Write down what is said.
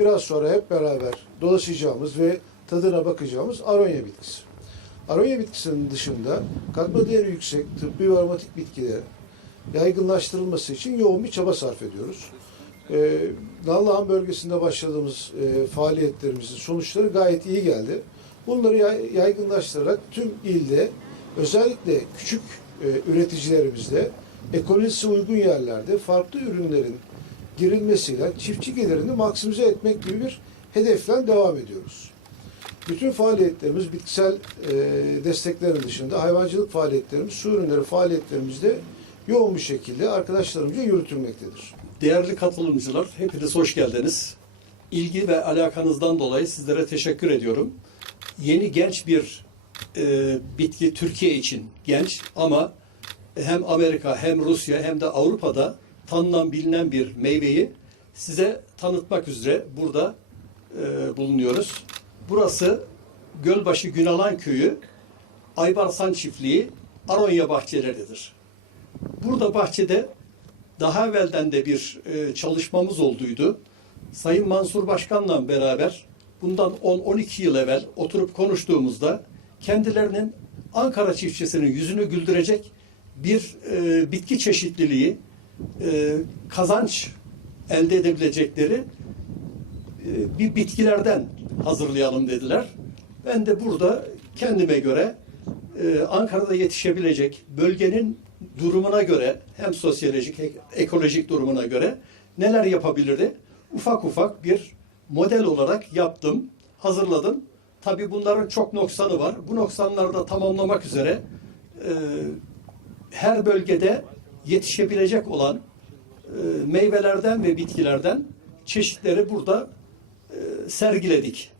biraz sonra hep beraber dolaşacağımız ve tadına bakacağımız aronya bitkisi. Aronya bitkisinin dışında katma değeri yüksek tıbbi ve aromatik bitkilerin yaygınlaştırılması için yoğun bir çaba sarf ediyoruz. Ee, Nallıhan bölgesinde başladığımız e, faaliyetlerimizin sonuçları gayet iyi geldi. Bunları yay- yaygınlaştırarak tüm ilde özellikle küçük e, üreticilerimizle ekolojisi uygun yerlerde farklı ürünlerin girilmesiyle çiftçi gelirini maksimize etmek gibi bir hedefle devam ediyoruz. Bütün faaliyetlerimiz bitkisel e, desteklerin dışında hayvancılık faaliyetlerimiz, su ürünleri faaliyetlerimizde yoğun bir şekilde arkadaşlarımızca yürütülmektedir. Değerli katılımcılar, hepiniz hoş geldiniz. İlgi ve alakanızdan dolayı sizlere teşekkür ediyorum. Yeni genç bir e, bitki Türkiye için genç ama hem Amerika hem Rusya hem de Avrupa'da tanınan bilinen bir meyveyi size tanıtmak üzere burada e, bulunuyoruz. Burası Gölbaşı Günalan Köyü Aybarsan Çiftliği Aronya Bahçeleri'dir. Burada bahçede daha evvelden de bir e, çalışmamız olduydu. Sayın Mansur Başkan'la beraber bundan 10-12 yıl evvel oturup konuştuğumuzda kendilerinin Ankara çiftçisinin yüzünü güldürecek bir e, bitki çeşitliliği, e, kazanç elde edebilecekleri e, bir bitkilerden hazırlayalım dediler. Ben de burada kendime göre e, Ankara'da yetişebilecek bölgenin durumuna göre hem sosyolojik ek- ekolojik durumuna göre neler yapabilirdi? Ufak ufak bir model olarak yaptım, hazırladım. Tabii bunların çok noksanı var. Bu noksanları da tamamlamak üzere e, her bölgede yetişebilecek olan e, meyvelerden ve bitkilerden çeşitleri burada e, sergiledik.